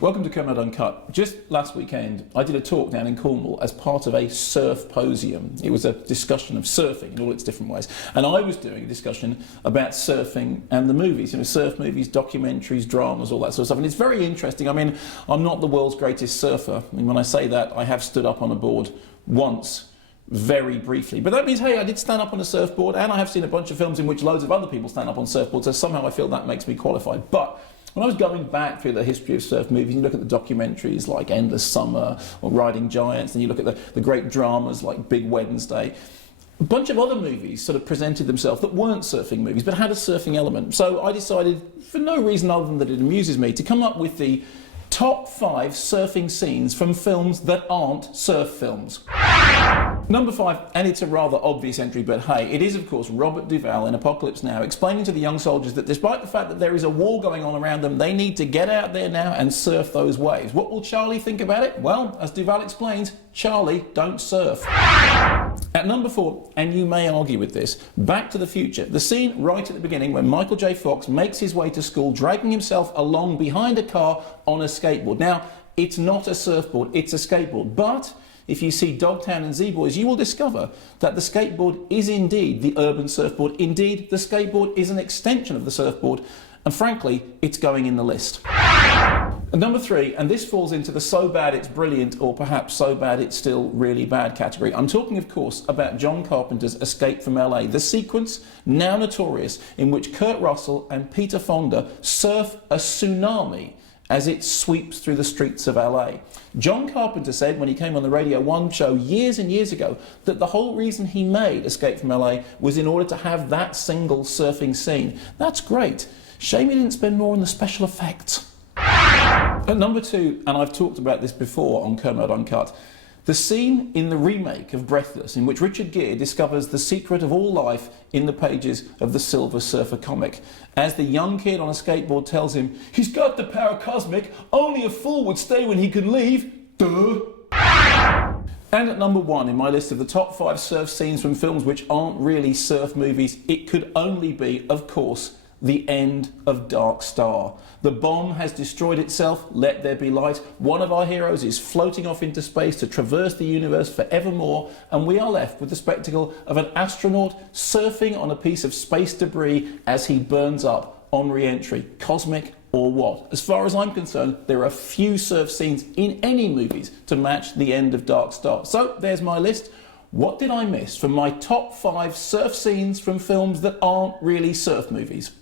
Welcome to Kermode Uncut. Just last weekend, I did a talk down in Cornwall as part of a surfposium. It was a discussion of surfing in all its different ways. And I was doing a discussion about surfing and the movies, surf movies, documentaries, dramas, all that sort of stuff. And it's very interesting. I mean, I'm not the world's greatest surfer. I mean, when I say that, I have stood up on a board once, very briefly. But that means, hey, I did stand up on a surfboard, and I have seen a bunch of films in which loads of other people stand up on surfboards, so somehow I feel that makes me qualified. But when I was going back through the history of surf movies, you look at the documentaries like Endless Summer or Riding Giants, and you look at the great dramas like Big Wednesday, a bunch of other movies sort of presented themselves that weren't surfing movies but had a surfing element. So I decided, for no reason other than that it amuses me, to come up with the top 5 surfing scenes from films that aren't surf films. Number 5, and it's a rather obvious entry, but hey, it is of course Robert Duvall in Apocalypse Now, explaining to the young soldiers that despite the fact that there is a war going on around them, they need to get out there now and surf those waves. What will Charlie think about it? Well, as Duvall explains, Charlie don't surf. At number 4, and you may argue with this, Back to the Future, the scene right at the beginning when Michael J. Fox makes his way to school, dragging himself along behind a car on a skateboard. Now, it's not a surfboard, it's a skateboard, but if you see Dogtown and Z-Boys, you will discover that the skateboard is indeed the urban surfboard. Indeed, the skateboard is an extension of the surfboard, and frankly, it's going in the list. And number 3, and this falls into the so bad it's brilliant, or perhaps so bad it's still really bad category. I'm talking, of course, about John Carpenter's Escape from LA, the sequence, now notorious, in which Kurt Russell and Peter Fonda surf a tsunami as it sweeps through the streets of LA. John Carpenter said when he came on the Radio 1 show years and years ago that the whole reason he made Escape from LA was in order to have that single surfing scene. That's great. Shame he didn't spend more on the special effects. At number 2, and I've talked about this before on Kermode Uncut, the scene in the remake of Breathless in which Richard Gere discovers the secret of all life in the pages of the Silver Surfer comic. As the young kid on a skateboard tells him, he's got the power cosmic, only a fool would stay when he can leave. Duh. And at number 1 in my list of the top 5 surf scenes from films which aren't really surf movies, it could only be, of course, the end of Dark Star. The bomb has destroyed itself, let there be light. One of our heroes is floating off into space to traverse the universe forevermore, and we are left with the spectacle of an astronaut surfing on a piece of space debris as he burns up on re-entry. Cosmic or what? As far as I'm concerned, there are few surf scenes in any movies to match the end of Dark Star. So there's my list. What did I miss from my top 5 surf scenes from films that aren't really surf movies?